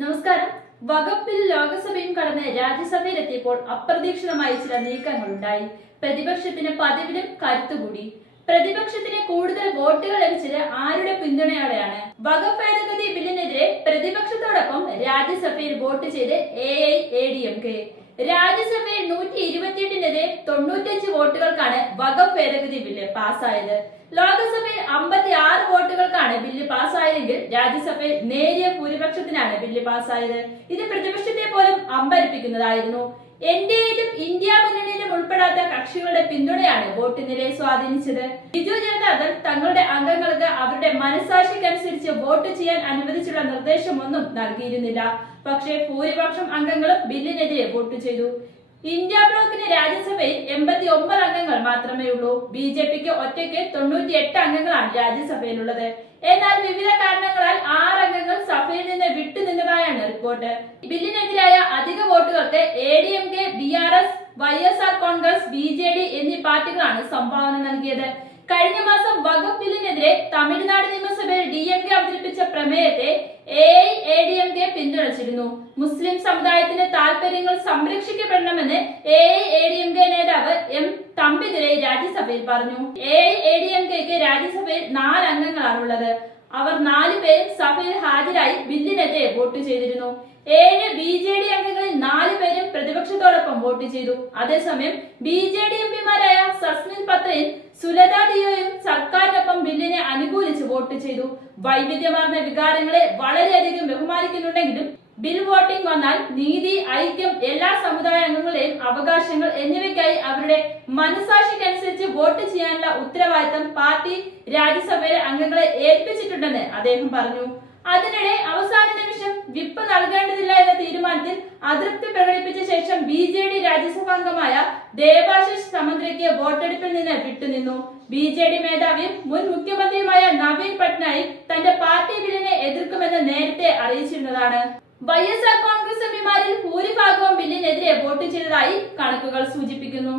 നമസ്കാരം. വകുപ്പിൽ ലോകസഭയും കടന്ന് രാജ്യസഭയിലെത്തിയപ്പോൾ അപ്രതീക്ഷിതമായി ചില നീക്കങ്ങളുണ്ടായി. പ്രതിപക്ഷത്തിന് പതിവിലും കരുത്തുകൂടി. പ്രതിപക്ഷത്തിന് കൂടുതൽ വോട്ടുകൾ ലഭിച്ചത് ആരുടെ പിന്തുണയോടെയാണ്? വകുപ്പ് ഭേദഗതി ബില്ലിനെതിരെ പ്രതിപക്ഷത്തോടൊപ്പം രാജ്യസഭയിൽ വോട്ട് ചെയ്ത് A I A D M K രാജ്യസഭയിൽ നൂറ്റി ഇരുപത്തിയെട്ടിനെതിരെ തൊണ്ണൂറ്റഞ്ച് വോട്ടുകൾക്കാണ് വകുപ്പ് ഭേദഗതി ബില്ല് പാസ്സായത്. ലോക്സഭയിൽ അമ്പത്തി ആറ് വോട്ടുകൾക്കാണ് ബില്ല് പാസ്സായതെങ്കിൽ രാജ്യസഭയിൽ നേരിയ ഭൂരിപക്ഷത്തിനാണ് ബില്ല് പാസ്സായത്. ഇത് പ്രതിപക്ഷത്തെ പോലും അമ്പരിപ്പിക്കുന്നതായിരുന്നു. എൻ ഡി എയിലും ഇന്ത്യ മുന്നണിയിലും ഉൾപ്പെടാത്ത കക്ഷികളുടെ പിന്തുണയാണ് വോട്ട് നിലയെ സ്വാധീനിച്ചത്. ബിജു ജനതാദൾ തങ്ങളുടെ അംഗങ്ങൾക്ക് അവരുടെ മനസാക്ഷിക്കനുസരിച്ച് വോട്ട് ചെയ്യാൻ അനുവദിച്ചുള്ള നിർദ്ദേശമൊന്നും നൽകിയിരുന്നില്ല. പക്ഷേ ഭൂരിപക്ഷം അംഗങ്ങളും ബില്ലിനെതിരെ വോട്ട് ചെയ്തു. ഇന്ത്യ ബ്ലോക്കിന് രാജ്യസഭയിൽ എൺപത്തി ഒമ്പത് അംഗങ്ങൾ മാത്രമേ ഉള്ളൂ. ബി ജെ പിക്ക് ഒറ്റയ്ക്ക് തൊണ്ണൂറ്റി എട്ട് അംഗങ്ങളാണ് രാജ്യസഭയിലുള്ളത്. എന്നാൽ വിവിധ കാരണങ്ങളാൽ ആറ് അംഗങ്ങൾ സഭയിൽ നിന്ന് വിട്ടുനിന്നതായാണ് റിപ്പോർട്ട്. ബില്ലിനെതിരായ അധിക വോട്ടുകൾക്ക് A D M K B R S Y S R Congress B J D എന്നീ പാർട്ടികളാണ് സംഭാവന നൽകിയത്. കഴിഞ്ഞ മാസം വകുപ്പ് ബില്ലിനെതിരെ തമിഴ്നാട് നിയമസഭയിൽ ഡി എം കെ അവതരിപ്പിച്ച പ്രമേയത്തെ എ പിന്തുണച്ചിരുന്നു മുസ്ലിം സമുദായത്തിന്റെ താൽപര്യങ്ങൾ സംരക്ഷിക്കപ്പെടണമെന്ന് A I A D M K നേതാവ് എം തമ്പിതുരൈ രാജ്യസഭയിൽ പറഞ്ഞു. A I A D M കെക്ക് രാജ്യസഭയിൽ നാല് അംഗങ്ങളാണുള്ളത്. അവർ നാല് പേരും സഭയിൽ ഹാജരായി ബില്ലിനെതിരെ വോട്ട് ചെയ്തിരുന്നു. ഏഴ് ബി ജെ ഡി അംഗങ്ങളിൽ നാല് പേരും പ്രതിപക്ഷത്തോടൊപ്പം വോട്ട് ചെയ്തു. അതേസമയം ബി ജെ ഡി എം പിമാരായ സസ്മിൻ പത്രയും സുലത ഡിയോയും സർക്കാരിനൊപ്പം ബില്ലിനെ അനുകൂലിച്ച് വോട്ട് ചെയ്തു. വൈവിധ്യമാർന്ന വികാരങ്ങളെ വളരെയധികം ബിൽ വോട്ടിംഗ് വന്നാൽ നീതി ഐക്യം എല്ലാ സമുദായ അംഗങ്ങളുടെയും അവകാശങ്ങൾ എന്നിവയ്ക്കായി അവരുടെ മനസാക്ഷിക്കനുസരിച്ച് വോട്ട് ചെയ്യാനുള്ള ഉത്തരവാദിത്തം പാർട്ടി രാജ്യസഭയിലെ അംഗങ്ങളെ ഏൽപ്പിച്ചിട്ടുണ്ടെന്ന് അദ്ദേഹം പറഞ്ഞു. അതിനിടെ അവസാന നിമിഷം വിപ്പ് നൽകേണ്ടതില്ല എന്ന തീരുമാനത്തിൽ അതൃപ്തി പ്രകടിപ്പിച്ച ശേഷം ബി ജെ ഡി രാജ്യസഭാംഗമായ ദേവാശിഷ് സമന്ത്രയ്ക്ക് വോട്ടെടുപ്പിൽ നിന്ന് വിട്ടുനിന്നു. ബി ജെ ഡി മേധാവിയും മുൻ മുഖ്യമന്ത്രിയുമായ നവീൻ പട്നായിക് തന്റെ പാർട്ടി ബില്ലിനെ എതിർക്കുമെന്ന് നേരത്തെ അറിയിച്ചിരുന്നതാണ്. വൈ എസ് ആർ കോൺഗ്രസ് എംപിമാരിൽ ഭൂരിഭാഗവും ബില്ലിനെതിരെ വോട്ട് ചെയ്തതായി കണക്കുകൾ സൂചിപ്പിക്കുന്നു.